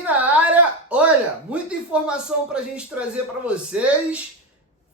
Marquinhos na área. Olha, muita informação para a gente trazer para vocês.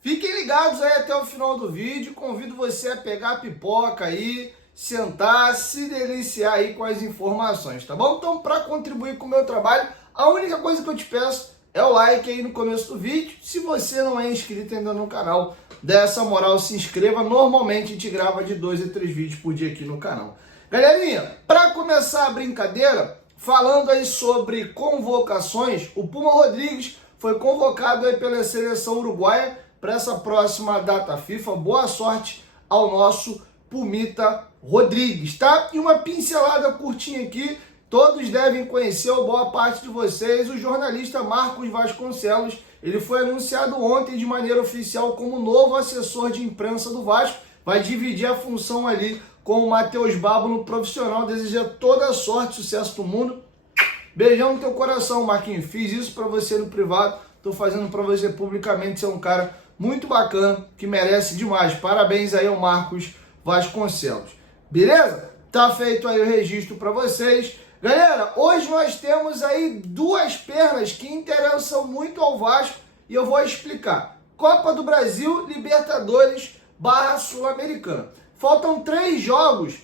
Fiquem ligados aí até o final do vídeo. Convido você a pegar a pipoca aí, sentar, se deliciar aí com as informações, tá bom? Então, para contribuir com o meu trabalho, a única coisa que eu te peço é o like aí no começo do vídeo. Se você não é inscrito ainda no canal, dê essa moral, se inscreva. Normalmente a gente grava de 2 a 3 vídeos por dia aqui no canal. Galerinha, para começar a brincadeira, falando aí sobre convocações, o Puma Rodrigues foi convocado aí pela seleção uruguaia para essa próxima data FIFA. Boa sorte ao nosso Pumita Rodrigues, tá? E uma pincelada curtinha aqui, todos devem conhecer, ou boa parte de vocês, o jornalista Marcos Vasconcelos. Ele foi anunciado ontem de maneira oficial como novo assessor de imprensa do Vasco, vai dividir a função ali com o Matheus Babo no profissional. Deseja toda a sorte, sucesso do mundo. Beijão no teu coração, Marquinhos. Fiz isso para você no privado, tô fazendo para você publicamente. Você é um cara muito bacana, que merece demais. Parabéns aí ao Marcos Vasconcelos. Beleza? Tá feito aí o registro para vocês. Galera, hoje nós temos aí duas pernas que interessam muito ao Vasco e eu vou explicar. Copa do Brasil, Libertadores / Sul-Americana. Faltam 3 jogos.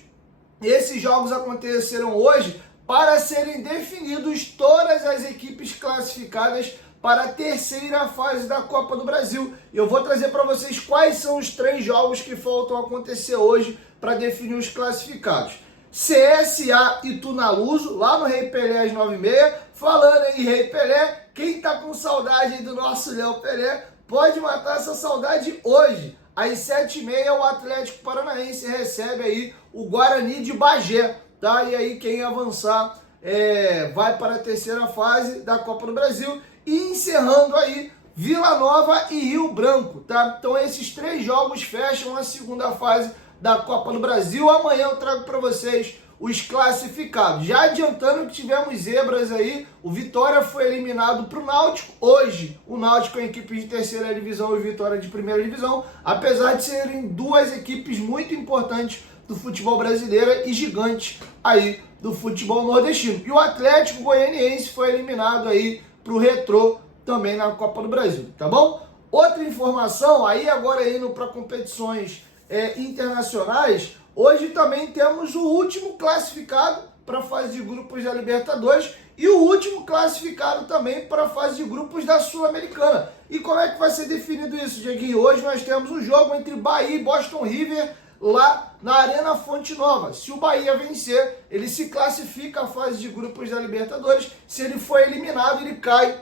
Esses jogos aconteceram hoje para serem definidos todas as equipes classificadas para a terceira fase da Copa do Brasil. Eu vou trazer para vocês quais são os 3 jogos que faltam acontecer hoje para definir os classificados. CSA e Tunaluso, lá no Rei Pelé às 9h30. Falando em Rei Pelé, quem tá com saudade do nosso Léo Pelé, pode matar essa saudade hoje. Às 7h30, o Atlético Paranaense recebe aí o Guarani de Bagé, tá? E aí quem avançar vai para a terceira fase da Copa do Brasil. E encerrando aí, Vila Nova e Rio Branco, tá? Então esses 3 jogos fecham a segunda fase da Copa do Brasil. Amanhã eu trago para vocês os classificados. Já adiantando que tivemos zebras aí, o Vitória foi eliminado para o Náutico. Hoje, o Náutico é a equipe de terceira divisão e o Vitória de primeira divisão, apesar de serem duas equipes muito importantes do futebol brasileiro e gigantes aí do futebol nordestino. E o Atlético Goianiense foi eliminado aí para o Retrô também na Copa do Brasil, tá bom? Outra informação, aí agora indo para competições internacionais, hoje também temos o último classificado para a fase de grupos da Libertadores e o último classificado também para a fase de grupos da Sul-Americana. E como é que vai ser definido isso, Dieguinho? Hoje nós temos um jogo entre Bahia e Boston River lá na Arena Fonte Nova. Se o Bahia vencer, ele se classifica à fase de grupos da Libertadores. Se ele for eliminado, ele cai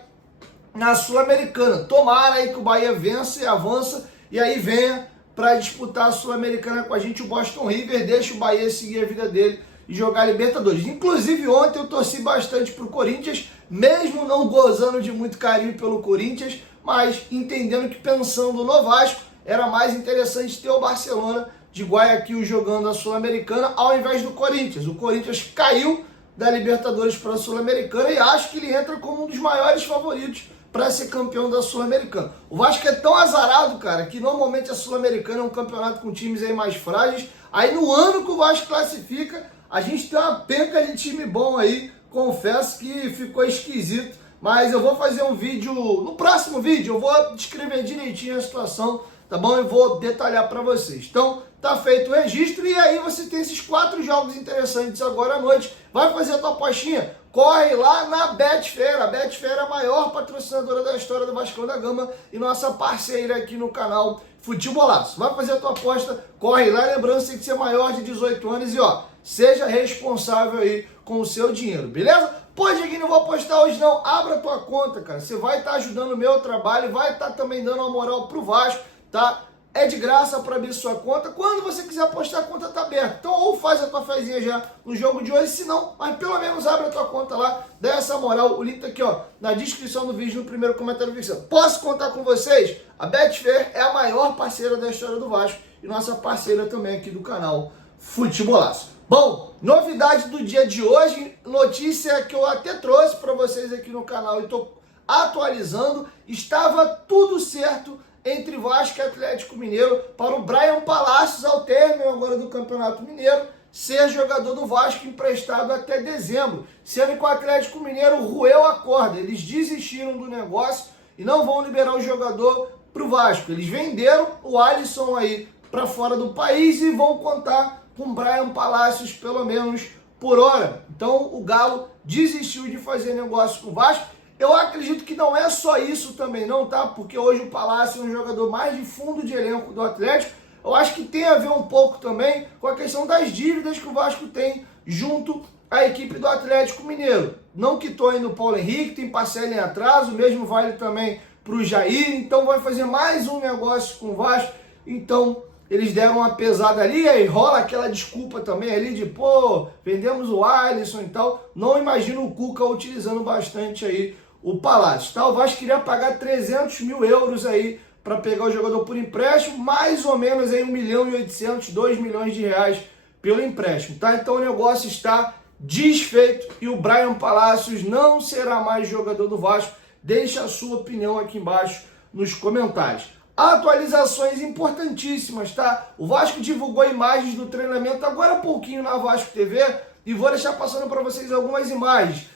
na Sul-Americana. Tomara aí que o Bahia vença e avança e aí venha para disputar a Sul-Americana com a gente o Boston River, deixa o Bahia seguir a vida dele e jogar Libertadores. Inclusive ontem eu torci bastante pro Corinthians, mesmo não gozando de muito carinho pelo Corinthians, mas entendendo que pensando no Vasco, era mais interessante ter o Barcelona de Guayaquil jogando a Sul-Americana ao invés do Corinthians. O Corinthians caiu da Libertadores para a Sul-Americana e acho que ele entra como um dos maiores favoritos para ser campeão da Sul-Americana. O Vasco é tão azarado, cara, que normalmente a Sul-Americana é um campeonato com times aí mais frágeis. Aí no ano que o Vasco classifica, a gente tem uma penca de time bom aí. Confesso que ficou esquisito, mas eu vou fazer um vídeo, no próximo vídeo eu vou descrever direitinho a situação, tá bom? Eu vou detalhar para vocês. Então, tá feito o registro e aí você tem esses 4 jogos interessantes agora à noite. Vai fazer a tua apostinha? Corre lá na Betfair. A Betfair é a maior patrocinadora da história do Vascão da Gama e nossa parceira aqui no canal Futebolaço. Vai fazer a tua aposta, corre lá. Lembrando, você tem que ser maior de 18 anos e ó, seja responsável aí com o seu dinheiro, beleza? Pô, Dieguinho, não vou apostar hoje não. Abra a tua conta, cara. Você vai estar ajudando o meu trabalho, vai estar também dando uma moral pro Vasco, tá? É de graça para abrir sua conta. Quando você quiser apostar, a conta tá aberta. Então, ou faz a tua fezinha já no jogo de hoje, se não, mas pelo menos abre a tua conta lá, dá essa moral. O link tá aqui, ó, na descrição do vídeo, no primeiro comentário do vídeo. Posso contar com vocês? A Betfair é a maior parceira da história do Vasco e nossa parceira também aqui do canal Futebolaço. Bom, novidade do dia de hoje, notícia que eu até trouxe para vocês aqui no canal e tô atualizando. Estava tudo certo entre Vasco e Atlético Mineiro para o Brian Palacios ao término agora do Campeonato Mineiro ser jogador do Vasco emprestado até dezembro, sendo que o Atlético Mineiro roeu a corda. Eles desistiram do negócio e não vão liberar o jogador para o Vasco. Eles venderam o Alisson aí para fora do país e vão contar com Bryan Palácios pelo menos por hora. Então o Galo desistiu de fazer negócio com o Vasco. Eu acredito que não é só isso também não, tá? Porque hoje o Palácio é um jogador mais de fundo de elenco do Atlético. Eu acho que tem a ver um pouco também com a questão das dívidas que o Vasco tem junto à equipe do Atlético Mineiro. Não quitou ainda o Paulo Henrique, tem parcela em atraso, o mesmo vale também para o Jair, então vai fazer mais um negócio com o Vasco. Então eles deram uma pesada ali, aí rola aquela desculpa também ali de, pô, vendemos o Alisson e tal. Não imagino o Cuca utilizando bastante aí o Palácio, tá? O Vasco queria pagar 300 mil euros aí para pegar o jogador por empréstimo, mais ou menos aí 1 milhão e 800, 2 milhões de reais pelo empréstimo, tá? Então o negócio está desfeito e o Bryan Palácios não será mais jogador do Vasco. Deixe a sua opinião aqui embaixo nos comentários. Atualizações importantíssimas, tá? O Vasco divulgou imagens do treinamento agora há pouquinho na Vasco TV e vou deixar passando para vocês algumas imagens.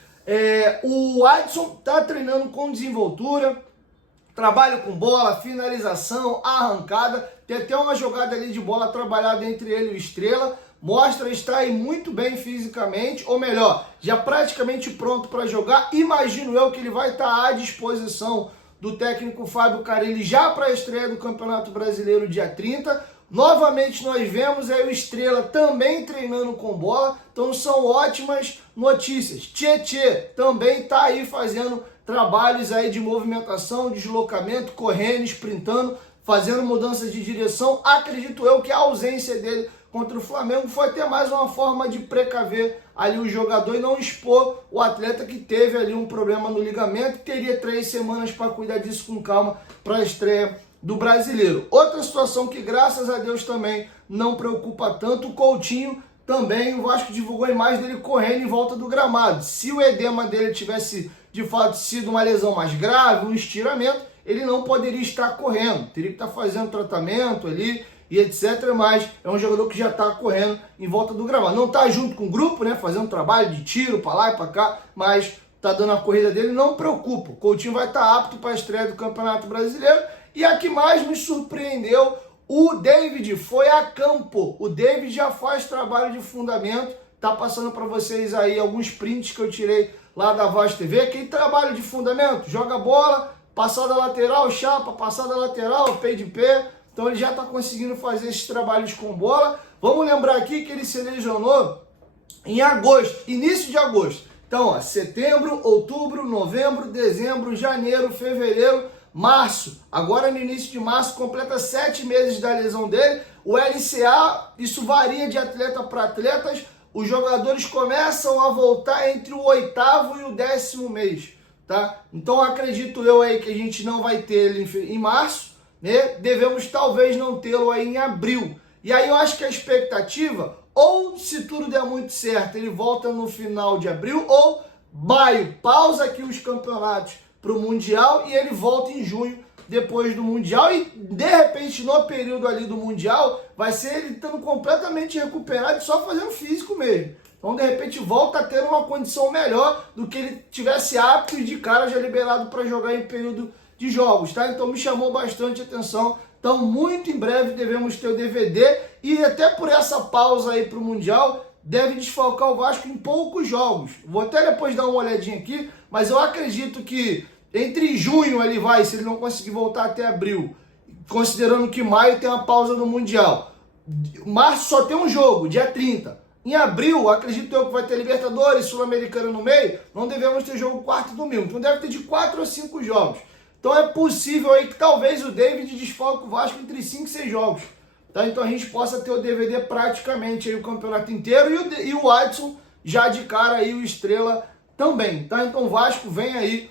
O Adson está treinando com desenvoltura, trabalho com bola, finalização, arrancada, tem até uma jogada ali de bola trabalhada entre ele e o Estrela, mostra estar aí muito bem fisicamente, ou melhor, já praticamente pronto para jogar. Imagino eu que ele vai estar à disposição do técnico Fábio Carille já para a estreia do Campeonato Brasileiro dia 30. Novamente nós vemos aí o Estrela também treinando com bola, então são ótimas notícias. Tietê também está aí fazendo trabalhos aí de movimentação, deslocamento, correndo, sprintando, fazendo mudanças de direção. Acredito eu que a ausência dele contra o Flamengo foi até mais uma forma de precaver ali o jogador e não expor o atleta que teve ali um problema no ligamento, teria 3 semanas para cuidar disso com calma para a estreia do Brasileiro. Outra situação que graças a Deus também não preocupa tanto, o Coutinho também, o Vasco divulgou a imagem dele correndo em volta do gramado. Se o edema dele tivesse de fato sido uma lesão mais grave, um estiramento, ele não poderia estar correndo, teria que estar fazendo tratamento ali e etc, mas é um jogador que já está correndo em volta do gramado. Não está junto com o grupo, né, fazendo trabalho de tiro para lá e para cá, mas está dando a corrida dele, não preocupa. O Coutinho vai estar apto para a estreia do Campeonato Brasileiro. E a que mais me surpreendeu, o David foi a campo. O David já faz trabalho de fundamento, tá passando para vocês aí alguns prints que eu tirei lá da Vasco TV. Aquele trabalho de fundamento, joga bola, passada lateral, chapa, passada lateral, pé de pé. Então ele já está conseguindo fazer esses trabalhos com bola. Vamos lembrar aqui que ele se lesionou em agosto, início de agosto. Então, ó, setembro, outubro, novembro, dezembro, janeiro, fevereiro, março. Agora no início de março completa 7 meses da lesão dele. O LCA, isso varia de atleta para atletas. Os jogadores começam a voltar entre o 8º e o 10º mês, tá? Então acredito eu aí que a gente não vai ter ele em março, né? Devemos talvez não tê-lo aí em abril. E aí eu acho que a expectativa, ou se tudo der muito certo, ele volta no final de abril, ou maio, pausa aqui os campeonatos para o Mundial e ele volta em junho depois do Mundial e de repente no período ali do Mundial vai ser ele estando completamente recuperado e só fazendo físico mesmo. Então de repente volta a ter uma condição melhor do que ele tivesse apto e de cara já liberado para jogar em período de jogos, tá? Então me chamou bastante atenção. Então muito em breve devemos ter o DVD e até por essa pausa aí para o Mundial deve desfalcar o Vasco em poucos jogos. Vou até depois dar uma olhadinha aqui, mas eu acredito que entre junho ele vai, se ele não conseguir voltar até abril, considerando que maio tem uma pausa no Mundial. Março só tem um jogo, dia 30. Em abril, acredito eu que vai ter Libertadores, Sul-Americana no meio, não devemos ter jogo quarto e domingo. Então deve ter de 4 a 5 jogos. Então é possível aí que talvez o David desfalque o Vasco entre 5 e 6 jogos. Tá? Então a gente possa ter o DVD praticamente aí o campeonato inteiro e o Adson já de cara aí o Estrela também. Tá? Então o Vasco vem aí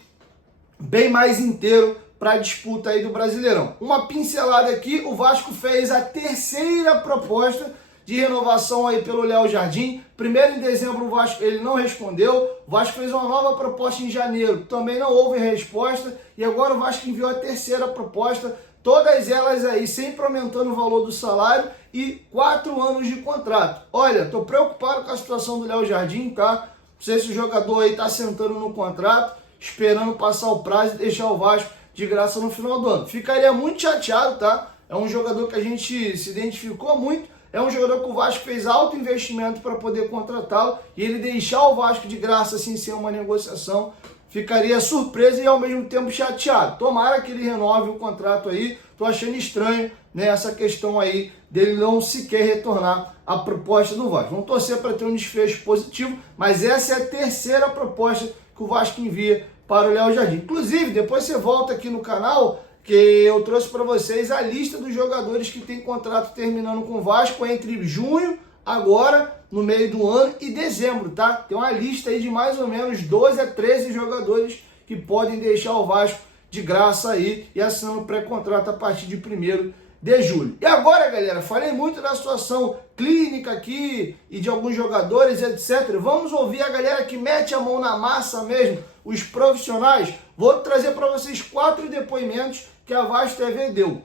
bem mais inteiro para a disputa aí do Brasileirão. Uma pincelada aqui, o Vasco fez a 3ª proposta de renovação aí pelo Léo Jardim. Primeiro em dezembro o Vasco ele não respondeu, o Vasco fez uma nova proposta em janeiro, também não houve resposta, e agora o Vasco enviou a 3ª proposta todas elas aí sempre aumentando o valor do salário e 4 anos de contrato. Olha, tô preocupado com a situação do Léo Jardim, tá? Não sei se o jogador aí tá sentando no contrato, esperando passar o prazo e deixar o Vasco de graça no final do ano. Ficaria muito chateado, tá? É um jogador que a gente se identificou muito, é um jogador que o Vasco fez alto investimento para poder contratá-lo e ele deixar o Vasco de graça assim sem uma negociação, ficaria surpreso e ao mesmo tempo chateado. Tomara que ele renove o contrato aí. Tô achando estranho, né, essa questão aí dele não sequer retornar à proposta do Vasco. Vamos torcer para ter um desfecho positivo, mas essa é a terceira proposta que o Vasco envia para o Léo Jardim. Inclusive, depois você volta aqui no canal que eu trouxe para vocês a lista dos jogadores que tem contrato terminando com o Vasco entre junho, agora, no meio do ano, e dezembro, tá? Tem uma lista aí de mais ou menos 12 a 13 jogadores que podem deixar o Vasco de graça aí e assinando pré-contrato a partir de 1º de julho. E agora, galera, falei muito da situação clínica aqui e de alguns jogadores, etc. Vamos ouvir a galera que mete a mão na massa mesmo, os profissionais. Vou trazer para vocês 4 depoimentos que a Vasco TV deu.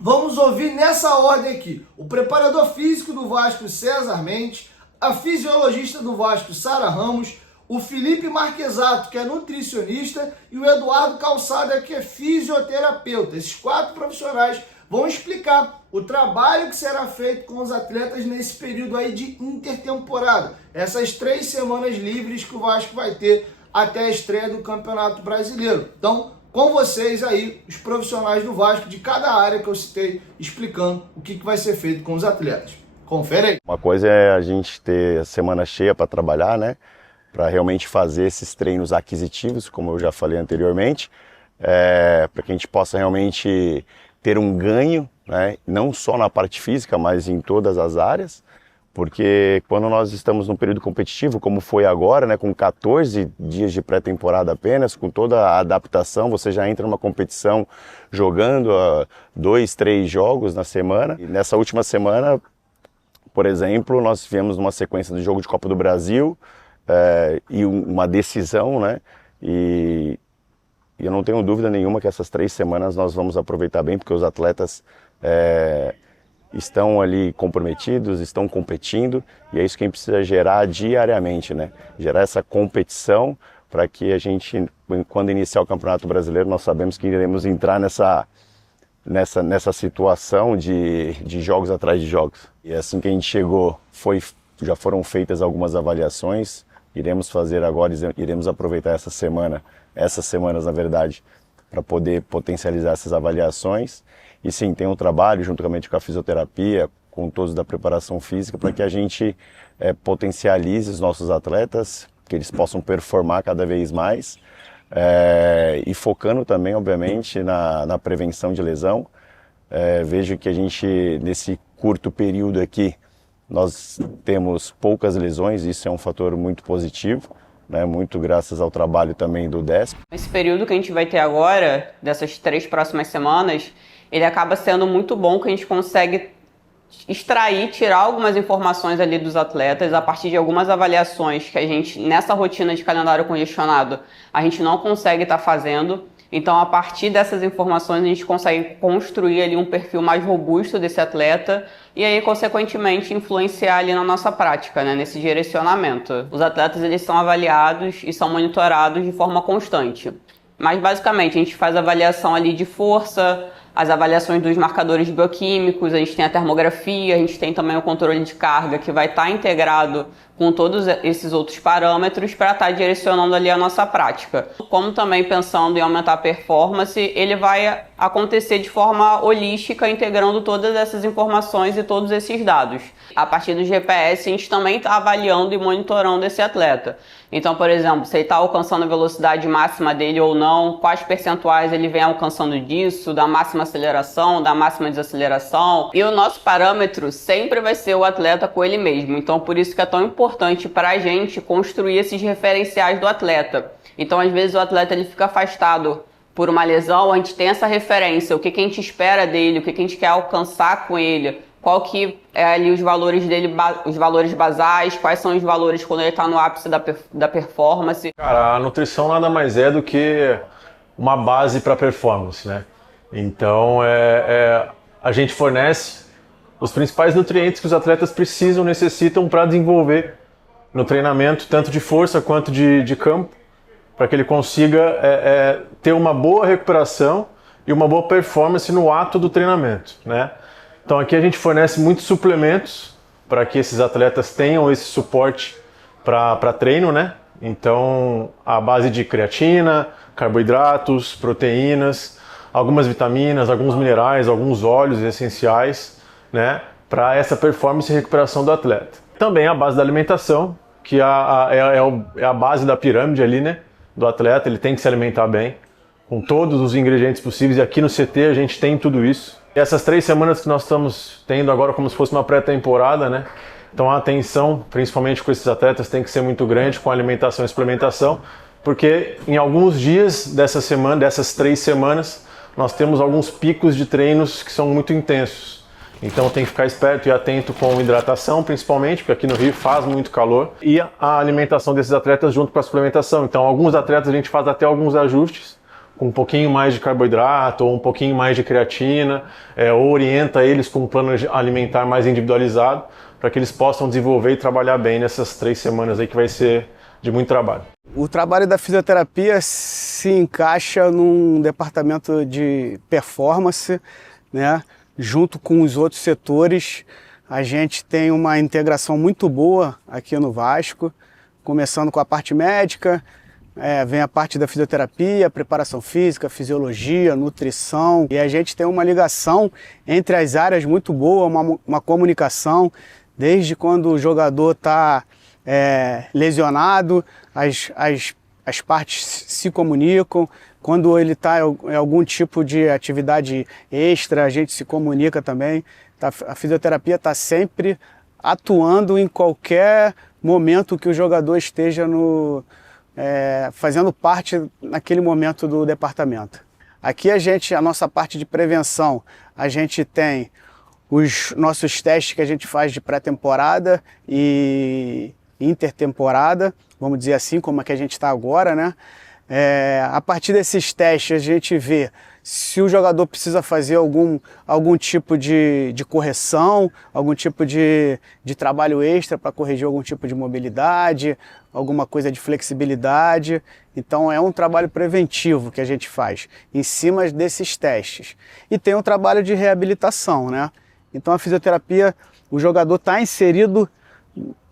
Vamos ouvir nessa ordem aqui. O preparador físico do Vasco, César Mendes, a fisiologista do Vasco, Sara Ramos, o Felipe Marquesato, que é nutricionista, e o Eduardo Calçada, que é fisioterapeuta. Esses 4 profissionais vão explicar o trabalho que será feito com os atletas nesse período aí de intertemporada. Essas 3 semanas livres que o Vasco vai ter até a estreia do Campeonato Brasileiro. Então, com vocês aí, os profissionais do Vasco, de cada área que eu citei, explicando o que vai ser feito com os atletas. Confere aí. Uma coisa é a gente ter a semana cheia para trabalhar, né? Para realmente fazer esses treinos aquisitivos, como eu já falei anteriormente, para que a gente possa realmente ter um ganho, né? Não só na parte física, mas em todas as áreas. Porque quando nós estamos num período competitivo, como foi agora, né, com 14 dias de pré-temporada apenas, com toda a adaptação, você já entra numa competição jogando 2, 3 jogos na semana. E nessa última semana, por exemplo, nós viemos numa sequência do jogo de Copa do Brasil e uma decisão, né? E eu não tenho dúvida nenhuma que essas 3 semanas nós vamos aproveitar bem, porque os atletas estão ali comprometidos, estão competindo, e é isso que a gente precisa gerar diariamente, né? Gerar essa competição para que a gente, quando iniciar o Campeonato Brasileiro, nós sabemos que iremos entrar nessa situação de jogos atrás de jogos. E assim que a gente chegou, já foram feitas algumas avaliações, iremos fazer agora, iremos aproveitar essas semanas na verdade, para poder potencializar essas avaliações. E sim, tem um trabalho juntamente com a fisioterapia, com todos da preparação física, para que a gente potencialize os nossos atletas, que eles possam performar cada vez mais, e focando também, obviamente, na prevenção de lesão. Vejo que a gente, nesse curto período aqui, nós temos poucas lesões, isso é um fator muito positivo, né, muito graças ao trabalho também do DESP. Esse período que a gente vai ter agora, dessas 3 próximas semanas, ele acaba sendo muito bom, que a gente consegue extrair, tirar algumas informações ali dos atletas a partir de algumas avaliações que a gente, nessa rotina de calendário congestionado, a gente não consegue estar fazendo. Então, a partir dessas informações, a gente consegue construir ali um perfil mais robusto desse atleta e aí, consequentemente, influenciar ali na nossa prática, né, nesse direcionamento. Os atletas, eles são avaliados e são monitorados de forma constante. Mas, basicamente, a gente faz avaliação ali de força, as avaliações dos marcadores bioquímicos, a gente tem a termografia, a gente tem também o controle de carga, que vai estar integrado com todos esses outros parâmetros para estar direcionando ali a nossa prática. Como também pensando em aumentar a performance, ele vai acontecer de forma holística, integrando todas essas informações e todos esses dados. A partir do GPS, a gente também está avaliando e monitorando esse atleta. Então, por exemplo, se ele está alcançando a velocidade máxima dele ou não, quais percentuais ele vem alcançando disso, da máxima aceleração, da máxima desaceleração. E o nosso parâmetro sempre vai ser o atleta com ele mesmo. Então, por isso que é tão importante para a gente construir esses referenciais do atleta. Então, às vezes, o atleta ele fica afastado por uma lesão, a gente tem essa referência, o que a gente espera dele, o que a gente quer alcançar com ele, qual que é ali os valores dele, os valores basais, quais são os valores quando ele está no ápice da performance. Cara, a nutrição nada mais é do que uma base para performance, né? Então, a gente fornece os principais nutrientes que os atletas necessitam para desenvolver no treinamento, tanto de força quanto de campo, para que ele consiga ter uma boa recuperação e uma boa performance no ato do treinamento, né? Então aqui a gente fornece muitos suplementos para que esses atletas tenham esse suporte para treino, né? Então a base de creatina, carboidratos, proteínas, algumas vitaminas, alguns minerais, alguns óleos essenciais, né? Para essa performance e recuperação do atleta. Também a base da alimentação, que é a base da pirâmide ali, né? Do atleta, ele tem que se alimentar bem, com todos os ingredientes possíveis, e aqui no CT a gente tem tudo isso. E essas 3 semanas que nós estamos tendo agora como se fosse uma pré-temporada, né? Então a atenção, principalmente com esses atletas, tem que ser muito grande com a alimentação e suplementação, porque em alguns dias dessas 3 semanas, nós temos alguns picos de treinos que são muito intensos. Então tem que ficar esperto e atento com hidratação, principalmente, porque aqui no Rio faz muito calor, e a alimentação desses atletas junto com a suplementação. Então alguns atletas a gente faz até alguns ajustes, com um pouquinho mais de carboidrato ou um pouquinho mais de creatina, ou orienta eles com um plano alimentar mais individualizado, para que eles possam desenvolver e trabalhar bem nessas 3 semanas aí, que vai ser de muito trabalho. O trabalho da fisioterapia se encaixa num departamento de performance, né? Junto com os outros setores, a gente tem uma integração muito boa aqui no Vasco, começando com a parte médica, vem a parte da fisioterapia, preparação física, fisiologia, nutrição, e a gente tem uma ligação entre as áreas muito boa, uma comunicação, desde quando o jogador está lesionado, as partes se comunicam. Quando ele está em algum tipo de atividade extra, a gente se comunica também. A fisioterapia está sempre atuando em qualquer momento que o jogador esteja fazendo parte naquele momento do departamento. Aqui a nossa parte de prevenção, a gente tem os nossos testes que a gente faz de pré-temporada e intertemporada, vamos dizer assim, como é que a gente está agora, né? A partir desses testes a gente vê se o jogador precisa fazer algum tipo de correção, algum tipo de trabalho extra para corrigir algum tipo de mobilidade, alguma coisa de flexibilidade. Então é um trabalho preventivo que a gente faz em cima desses testes. E tem um trabalho de reabilitação, né? Então a fisioterapia, o jogador está inserido.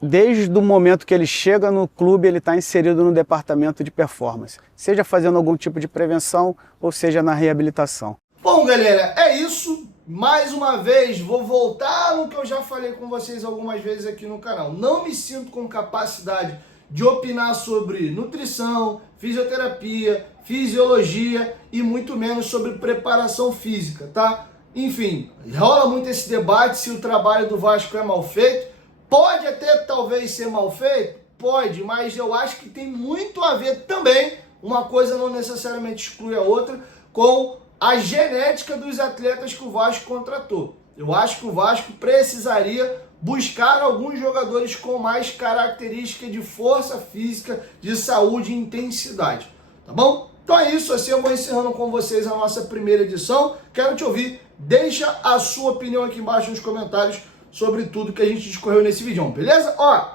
Desde o momento que ele chega no clube, ele está inserido no departamento de performance, seja fazendo algum tipo de prevenção ou seja na reabilitação. Bom, galera, é isso. Mais uma vez, vou voltar no que eu já falei com vocês algumas vezes aqui no canal. Não me sinto com capacidade de opinar sobre nutrição, fisioterapia, fisiologia e muito menos sobre preparação física, tá? Enfim, rola muito esse debate se o trabalho do Vasco é mal feito. Pode até talvez ser mal feito? Pode, mas eu acho que tem muito a ver também, uma coisa não necessariamente exclui a outra, com a genética dos atletas que o Vasco contratou. Eu acho que o Vasco precisaria buscar alguns jogadores com mais característica de força física, de saúde e intensidade, tá bom? Então é isso, assim eu vou encerrando com vocês a nossa primeira edição. Quero te ouvir, deixa a sua opinião aqui embaixo nos comentários sobre tudo que a gente discorreu nesse vídeo, beleza? Ó,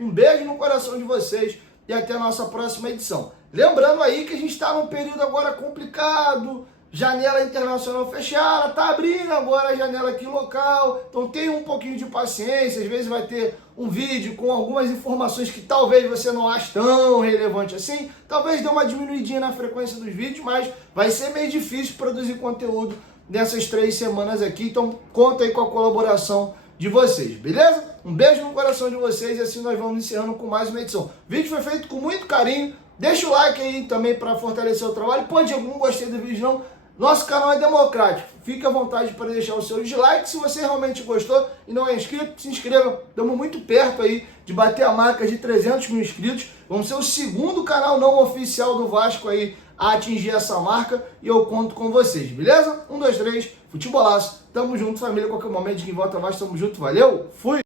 um beijo no coração de vocês e até a nossa próxima edição. Lembrando aí que a gente está num período agora complicado, janela internacional fechada, tá abrindo agora a janela aqui local, então tenha um pouquinho de paciência, às vezes vai ter um vídeo com algumas informações que talvez você não ache tão relevante assim, talvez dê uma diminuidinha na frequência dos vídeos, mas vai ser meio difícil produzir conteúdo nessas 3 semanas aqui, então conta aí com a colaboração de vocês, beleza? Um beijo no coração de vocês e assim nós vamos encerrando com mais uma edição. O vídeo foi feito com muito carinho, deixa o like aí também para fortalecer o trabalho. Pô, Diego, não gostei do vídeo não. Nosso canal é democrático, fique à vontade para deixar o seu dislike. Se você realmente gostou e não é inscrito, se inscreva. Estamos muito perto aí de bater a marca de 300 mil inscritos. Vamos ser o segundo canal não oficial do Vasco aí a atingir essa marca e eu conto com vocês, beleza? 1, 2, 3, futebolaço, tamo junto, família, qualquer momento de quem volta Vasco, tamo junto, valeu, fui!